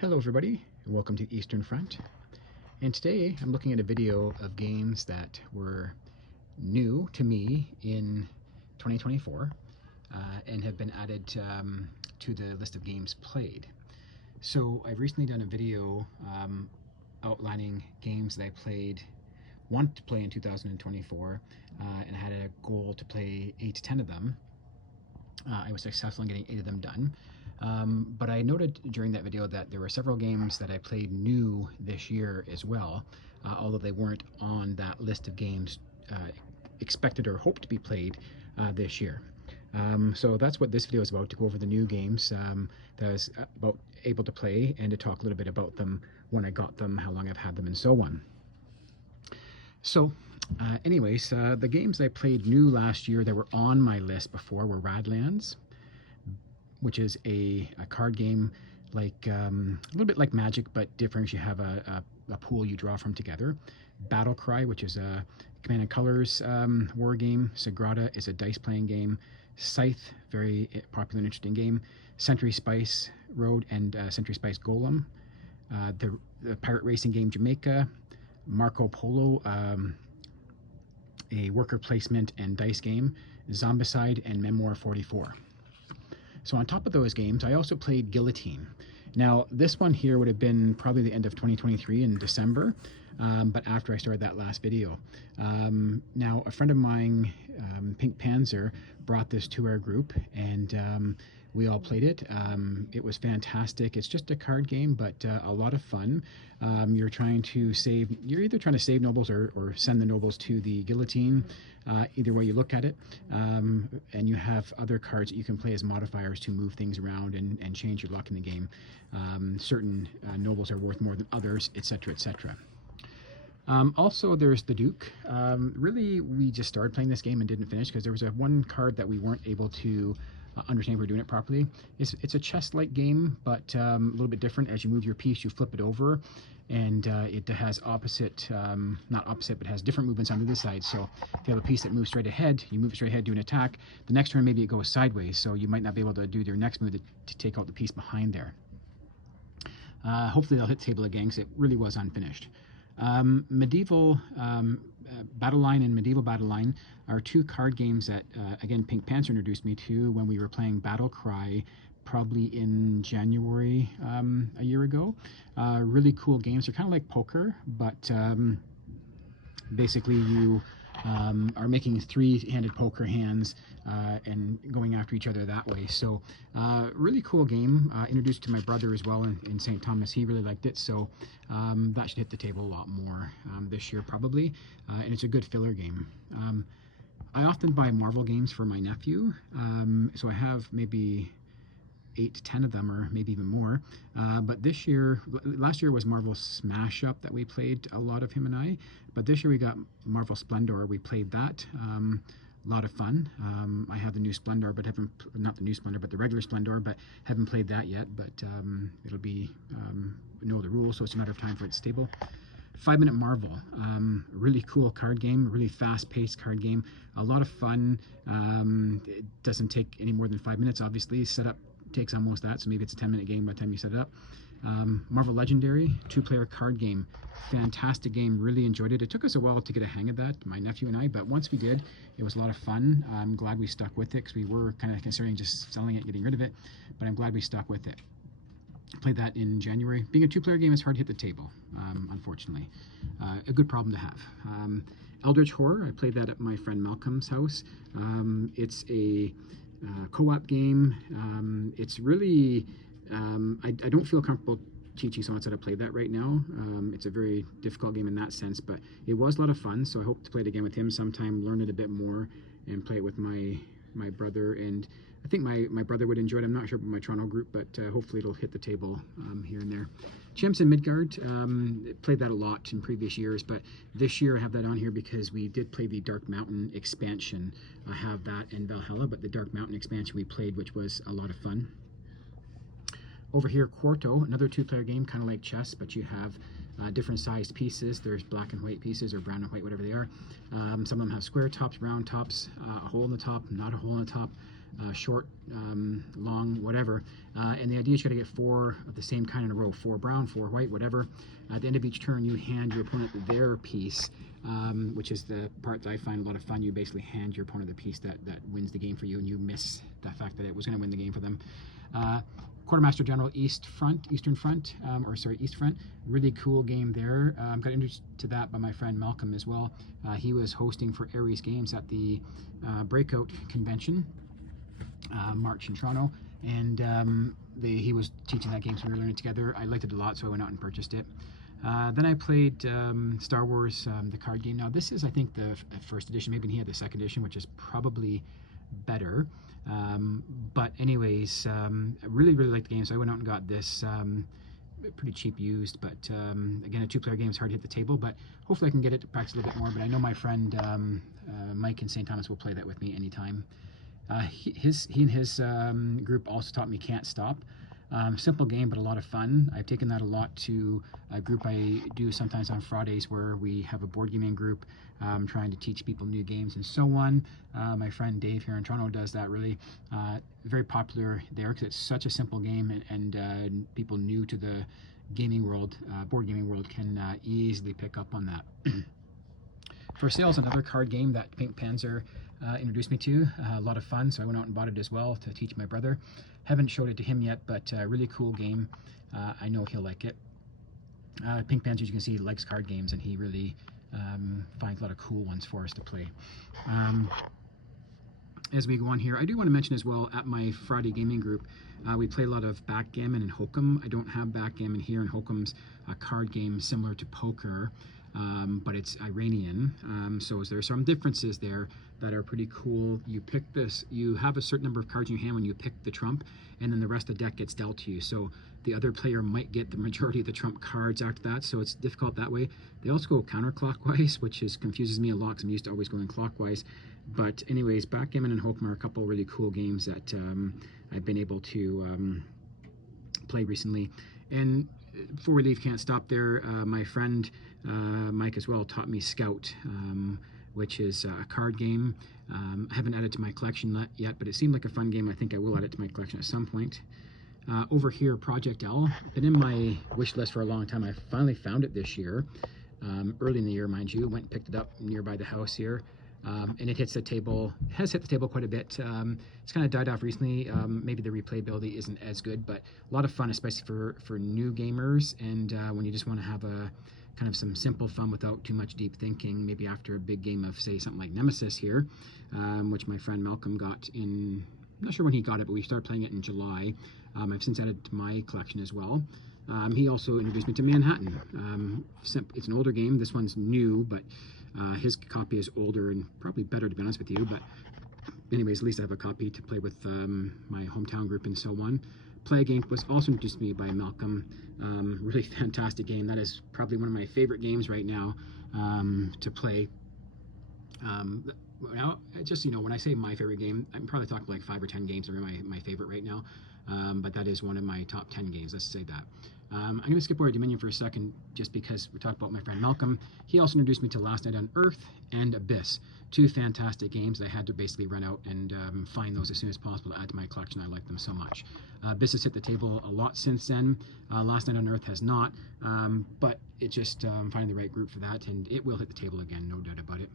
Hello everybody, and welcome to Eastern Front. And today I'm looking at a video of games that were new to me in 2024 and have been added to the list of games played. So I've recently done a video outlining games that I wanted to play in 2024 and I had a goal to play 8 to 10 of them. I was successful in getting 8 of them done. But I noted during that video that there were several games that I played new this year as well, although they weren't on that list of games expected or hoped to be played this year. So that's what this video is about, to go over the new games that I was able to play and to talk a little bit about them, when I got them, how long I've had them, and so on. So anyways, the games I played new last year that were on my list before were Radlands, which is a card game like a little bit like Magic, but different. You have a pool you draw from together. Battle Cry, which is a Command and Colors war game. Sagrada is a dice playing game. Scythe, very popular and interesting game. Century Spice Road and Century Spice Golem. The pirate racing game Jamaica. Marco Polo, a worker placement and dice game. Zombicide and Memoir 44. So on top of those games, I also played Guillotine. Now, this one here would have been probably the end of 2023 in December, but after I started that last video. Now, a friend of mine, Pink Panzer, brought this to our group, and we all played it. It was fantastic. It's just a card game, but a lot of fun. You're either trying to save nobles or send the nobles to the guillotine, either way you look at it. And you have other cards that you can play as modifiers to move things around and change your luck in the game. Certain nobles are worth more than others, etc., etc. Also, there's the Duke. Really, we just started playing this game and didn't finish because there was one card that we weren't able to understand if we're doing it properly. It's a chess-like game, but a little bit different. As you move your piece, you flip it over, and it has not opposite, but has different movements on the other side. So if you have a piece that moves straight ahead, you move it straight ahead, do an attack. The next turn, maybe it goes sideways, so you might not be able to do your next move to take out the piece behind there. Hopefully they'll hit the table again, because it really was unfinished. Medieval Battle Line and Medieval Battle Line are two card games that, again, Pink Panzer introduced me to when we were playing Battle Cry, probably in January a year ago. Really cool games. They're kind of like poker, but basically you are making three-handed poker hands and going after each other that way. So really cool game. Introduced to my brother as well in St. Thomas. He really liked it, so that should hit the table a lot more this year probably, and it's a good filler game. I often buy Marvel games for my nephew, so I have maybe 8 to 10 of them, or maybe even more. But last year was Marvel Smash Up that we played, a lot of him and I. But this year we got Marvel Splendor. We played that. A lot of fun. I have the new Splendor, but not the new Splendor, but the regular Splendor, but haven't played that yet. But it'll be know the rules, so it's a matter of time for it's stable. 5 Minute Marvel, really cool card game, really fast-paced card game, a lot of fun. It doesn't take any more than 5 minutes, obviously. Setup takes almost that, so maybe it's a 10-minute game by the time you set it up. Marvel Legendary, 2-player card game, fantastic game, really enjoyed it. It took us a while to get a hang of that, my nephew and I, but once we did, it was a lot of fun. I'm glad we stuck with it, because we were kind of considering just selling it, getting rid of it, but I'm glad we stuck with it. Played that in January. Being a 2-player game, it's hard to hit the table, unfortunately. A good problem to have. Eldritch Horror, I played that at my friend Malcolm's house. It's a co-op game. It's really, I don't feel comfortable teaching someone how to play that right now. It's a very difficult game in that sense, but it was a lot of fun, so I hope to play it again with him sometime, learn it a bit more, and play it with my brother. And I think my brother would enjoy it. I'm not sure about my Toronto group, but hopefully it'll hit the table here and there. Champs in Midgard, played that a lot in previous years, but this year I have that on here because we did play the Dark Mountain expansion. I have that in Valhalla, but the Dark Mountain expansion we played, which was a lot of fun. Over here, Quarto, another 2-player game, kind of like chess, but you have different sized pieces. There's black and white pieces, or brown and white, whatever they are. Some of them have square tops, round tops, a hole in the top, not a hole in the top. short, long, whatever. And the idea is you got to get 4 of the same kind in a row, 4 brown, 4 white, whatever. At the end of each turn, you hand your opponent their piece, which is the part that I find a lot of fun. You basically hand your opponent the piece that wins the game for you, and you miss the fact that it was going to win the game for them. Quartermaster General East Front, really cool game there. Got introduced to that by my friend Malcolm as well. He was hosting for Aries Games at the Breakout Convention, March in Toronto, and he was teaching that game, so we were learning together. I liked it a lot, so I went out and purchased it. Then I played Star Wars, the card game. Now this is, I think, the first edition. Maybe he had the second edition, which is probably better. But anyways, I really liked the game, so I went out and got this pretty cheap used. But again, a 2-player game is hard to hit the table, but hopefully I can get it to practice a little bit more. But I know my friend Mike in St. Thomas will play that with me anytime. He and his group also taught me Can't Stop. Simple game, but a lot of fun. I've taken that a lot to a group I do sometimes on Fridays, where we have a board gaming group trying to teach people new games and so on. My friend Dave here in Toronto does that. Really very popular there because it's such a simple game, and people new to the gaming world, board gaming world, can easily pick up on that. For Sale is another card game that Pink Panzer introduced me to. A lot of fun, so I went out and bought it as well to teach my brother. Haven't showed it to him yet, but really cool game. I know he'll like it. Pink Panzer, as you can see, likes card games, and he really finds a lot of cool ones for us to play. As we go on here, I do want to mention as well, at my Friday gaming group, we play a lot of backgammon and hokum. I don't have backgammon here, and hokum's a card game similar to poker, but it's Iranian. So there are some differences there that are pretty cool. You pick this, you have a certain number of cards in your hand when you pick the trump, and then the rest of the deck gets dealt to you. So the other player might get the majority of the trump cards after that, so it's difficult that way. They also go counterclockwise, which confuses me a lot because I'm used to always going clockwise. But anyways, backgammon and hokum are a couple really cool games that I've been able to play recently. And before we leave Can't Stop there, my friend Mike as well taught me Scout, which is a card game. I haven't added to my collection yet, but it seemed like a fun game. I think I will add it to my collection at some point. Over here, Project L. Been in my wish list for a long time. I finally found it this year, early in the year, mind you. Went and picked it up nearby the house here. And it hits the table, has hit the table quite a bit. It's kind of died off recently. Maybe the replayability isn't as good, but a lot of fun, especially for new gamers, and when you just want to have a kind of some simple fun without too much deep thinking, maybe after a big game of, say, something like Nemesis here, which my friend Malcolm got in, I'm not sure when he got it, but we started playing it in July. I've since added it to my collection as well. He also introduced me to Manhattan. It's an older game. This one's new, but his copy is older and probably better, to be honest with you. But anyways, at least I have a copy to play with my hometown group and so on. Play Game was also introduced to me by Malcolm. Really fantastic game. That is probably one of my favorite games right now to play. Well, just, you know, when I say my favorite game, I'm probably talking like 5 or 10 games that are my favorite right now. But that is one of my top 10 games, let's say that. I'm going to skip over Dominion for a second, just because we talked about my friend Malcolm. He also introduced me to Last Night on Earth and Abyss, 2 fantastic games. I had to basically run out and find those as soon as possible to add to my collection. I like them so much. Abyss has hit the table a lot since then. Last Night on Earth has not, but it just finding the right group for that, and it will hit the table again, no doubt about it.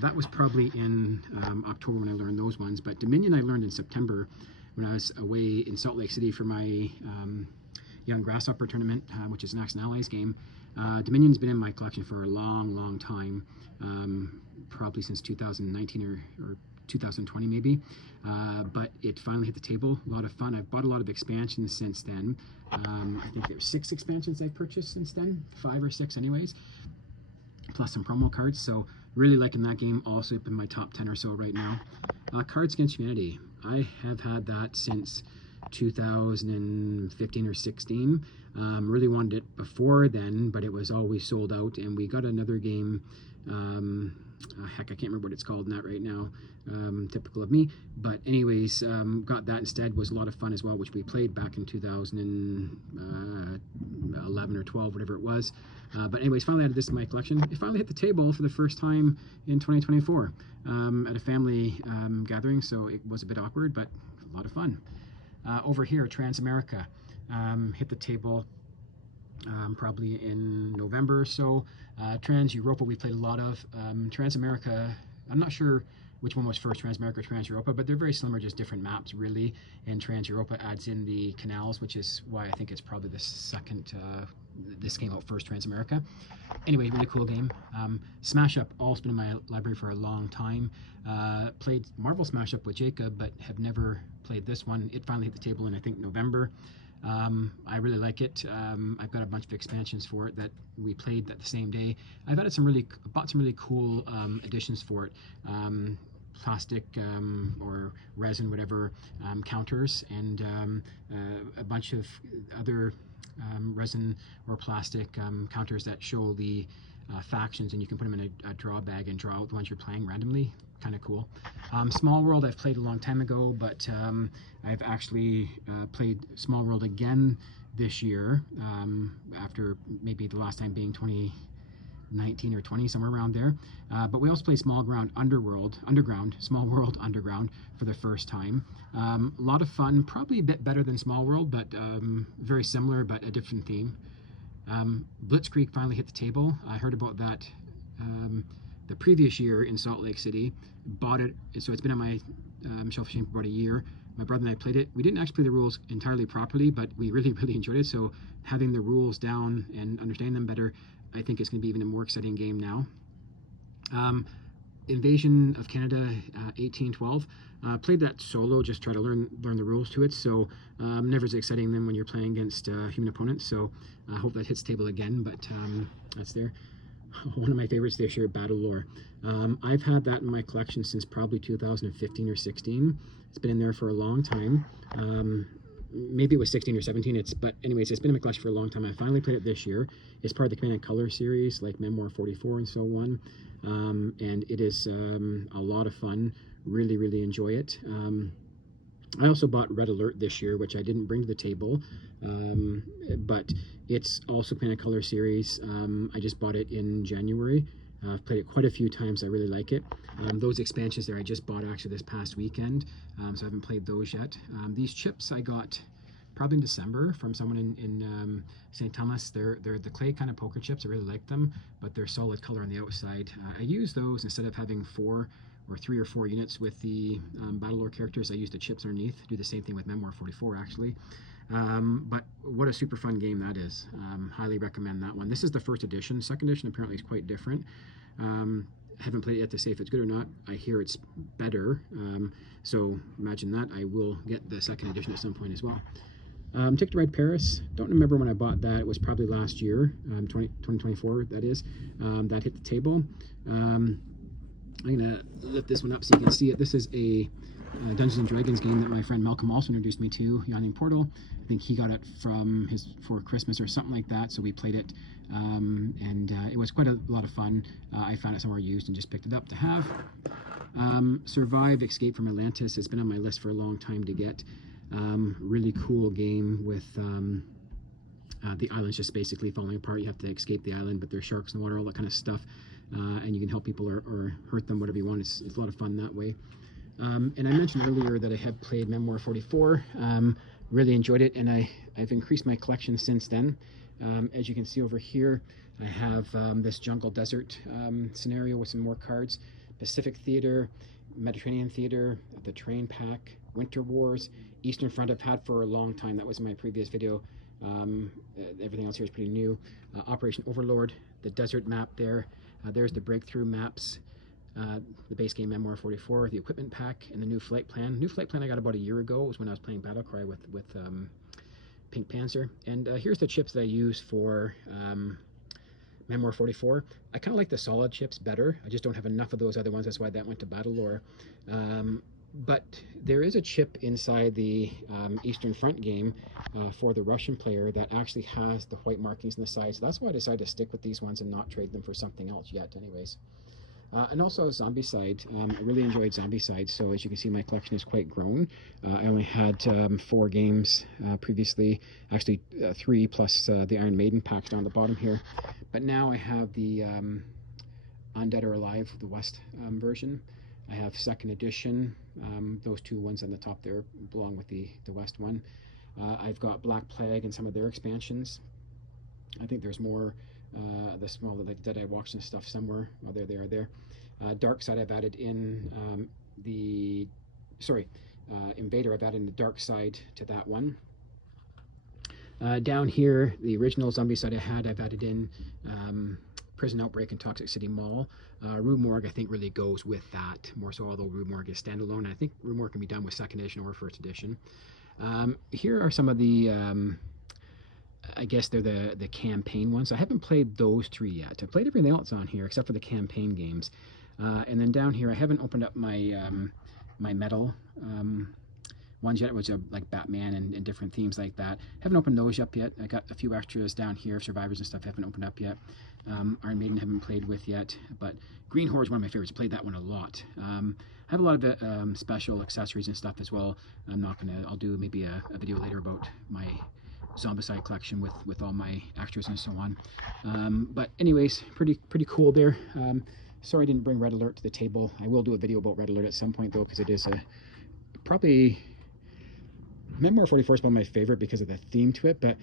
That was probably in October when I learned those ones, but Dominion I learned in September when I was away in Salt Lake City for my Young Grasshopper tournament, which is an Axe and Allies game. Dominion's been in my collection for a long time, probably since 2019 or 2020 maybe, but it finally hit the table. A lot of fun. I've bought a lot of expansions since then. I think there's 6 expansions I've purchased since then, 5 or 6 anyways, plus some promo cards, so really liking that game. Also up in my top 10 or so right now. Cards Against Humanity. I have had that since 2015 or 16. Really wanted it before then, but it was always sold out, and we got another game heck, I can't remember what it's called in that right now, typical of me. But anyways, got that instead. Was a lot of fun as well, which we played back in 2011 or 12, whatever it was. But anyways, finally added this to my collection. It finally hit the table for the first time in 2024 at a family gathering, so it was a bit awkward, but a lot of fun. Over here, Transamerica hit the table probably in November or so. Trans Europa we played a lot of. Transamerica, I'm not sure which one was first, Transamerica or Trans Europa, but they're very similar, just different maps really. And Trans Europa adds in the canals, which is why I think it's probably the second, this came out first, Transamerica. Anyway, really cool game. Smash Up, also been in my library for a long time. Played Marvel Smash Up with Jacob, but have never played this one. It finally hit the table in, I think, November. I really like it. I've got a bunch of expansions for it that we played that the same day. I've bought some really cool additions for it. Plastic or resin, whatever, counters, and a bunch of other resin or plastic counters that show the factions, and you can put them in a draw bag and draw out the ones you're playing randomly. Kind of cool. Small World I've played a long time ago, but I've actually played Small World again this year, after maybe the last time being 2019 or 20, somewhere around there. But we also played Small World Underground for the first time. A lot of fun, probably a bit better than Small World, but very similar, but a different theme. Blitzkrieg finally hit the table. I heard about that the previous year in Salt Lake City, bought it, so it's been on my shelf of shame for about a year. My brother and I played it. We didn't actually play the rules entirely properly, but we really enjoyed it. So having the rules down and understanding them better, I think it's going to be even a more exciting game now. Invasion of Canada 1812. Played that solo, just try to learn the rules to it. So never as exciting than when you're playing against human opponents. So I hope that hits table again, but that's there. One of my favorites this year, Battlelore. I've had that in my collection since probably 2015 or 16. It's been in there for a long time. Maybe it was 16 or 17. But anyways, it's been in my collection for a long time. I finally played it this year. It's part of the Command & Color series, like Memoir 44 and so on. And it is a lot of fun. Really enjoy it. I also bought Red Alert this year, which I didn't bring to the table, but it's also Command & Color series. I just bought it in January. I've played it quite a few times. I really like it. Those expansions there I just bought actually this past weekend, so I haven't played those yet. These chips I got probably in December from someone in St. Thomas. They're the clay kind of poker chips. I really like them, but they're solid color on the outside. I use those instead of having 3 or 4 units with the Battlelore characters. I use the chips underneath. Do the same thing with Memoir 44 actually. But what a super fun game that is. Highly recommend that one. This is the first edition. Second edition apparently is quite different. Haven't played it yet to say if it's good or not. I hear it's better. So imagine that. I will get the second edition at some point as well. Ticket to Ride Paris. Don't remember when I bought that. It was probably last year, 2024 that is. That hit the table. I'm going to lift this one up so you can see it. This is a Dungeons & Dragons game that my friend Malcolm also introduced me to, Yawning Portal. I think he got it for Christmas or something like that, so we played it, and it was quite a lot of fun. I found it somewhere used and just picked it up to have. Survive Escape from Atlantis has been on my list for a long time to get. Really cool game with the island's just basically falling apart. You have to escape the island, but there's sharks in the water, all that kind of stuff. And you can help people or hurt them, whatever you want. It's a lot of fun that way. And I mentioned earlier that I have played Memoir 44. Really enjoyed it, and I've increased my collection since then. As you can see over here, I have this jungle desert scenario with some more cards. Pacific Theater, Mediterranean Theater, the Train Pack, Winter Wars, Eastern Front I've had for a long time. That was in my previous video. Everything else here is pretty new. Operation Overlord, the desert map there. There's the breakthrough maps, the base game Memoir 44, the equipment pack, and the new flight plan. New flight plan I got about a year ago. It was when I was playing Battlecry with Pink Panzer. And here's the chips that I use for Memoir 44. I kind of like the solid chips better. I just don't have enough of those other ones. That's why that went to Battlelore. But there is a chip inside the Eastern Front game for the Russian player that actually has the white markings on the side. So that's why I decided to stick with these ones and not trade them for something else yet anyways. And also Zombicide. I really enjoyed Zombicide, so as you can see, my collection is quite grown. I only had 4 games previously, actually 3 plus the Iron Maiden packs down the bottom here. But now I have the Undead or Alive, the West version. I have second edition. Those 2 ones on the top there belong with the West one. I've got Black Plague and some of their expansions. I think there's more. The small, like Dead Eye Walks and stuff somewhere. Oh, there they are there. Dark Side I've added in Invader I've added in the Dark Side to that one. Down here, the original Zombicide I've added in Prison Outbreak and Toxic City Mall. Rue Morgue I think really goes with that more so, although Rue Morgue is standalone. I think Rue Morgue can be done with second edition or first edition. Here are some of the I guess they're the campaign ones. I haven't played those 3 yet. I've played everything else on here except for the campaign games. And then down here, I haven't opened up my my metal ones yet, which are like Batman and different themes like that. Haven't opened those up yet. I got a few extras down here, Survivors and stuff. I haven't opened up yet. Iron Maiden haven't played with yet, but Green Horde is one of my favorites. I played that one a lot. I have a lot of special accessories and stuff as well. I'll do maybe a video later about my Zombicide collection with all my extras and so on. But anyways, pretty cool there. Sorry I didn't bring Red Alert to the table. I will do a video about Red Alert at some point though, because it is probably Memoir 44 is one of my favorite because of the theme to it, but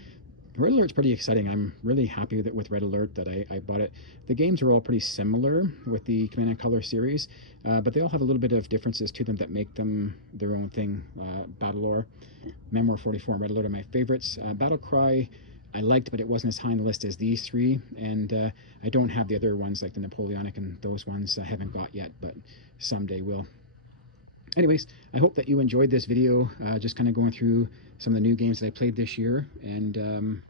Red Alert's pretty exciting. I'm really happy with Red Alert that I bought it. The games are all pretty similar with the Command & Color series, but they all have a little bit of differences to them that make them their own thing. Battlelore, Memoir 44, and Red Alert are my favorites. Battlecry I liked, but it wasn't as high on the list as these 3, and I don't have the other ones like the Napoleonic and those ones I haven't got yet, but someday will. Anyways, I hope that you enjoyed this video, just kind of going through some of the new games that I played this year, and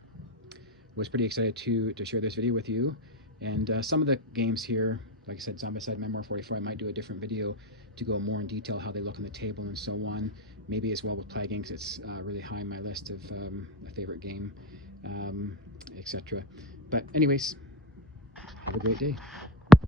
was pretty excited to share this video with you. And some of the games here, like I said, Zombicide, Memoir 44, I might do a different video to go more in detail how they look on the table and so on. Maybe as well with Plague Inc. It's really high on my list of a favorite game, etc. But anyways, have a great day.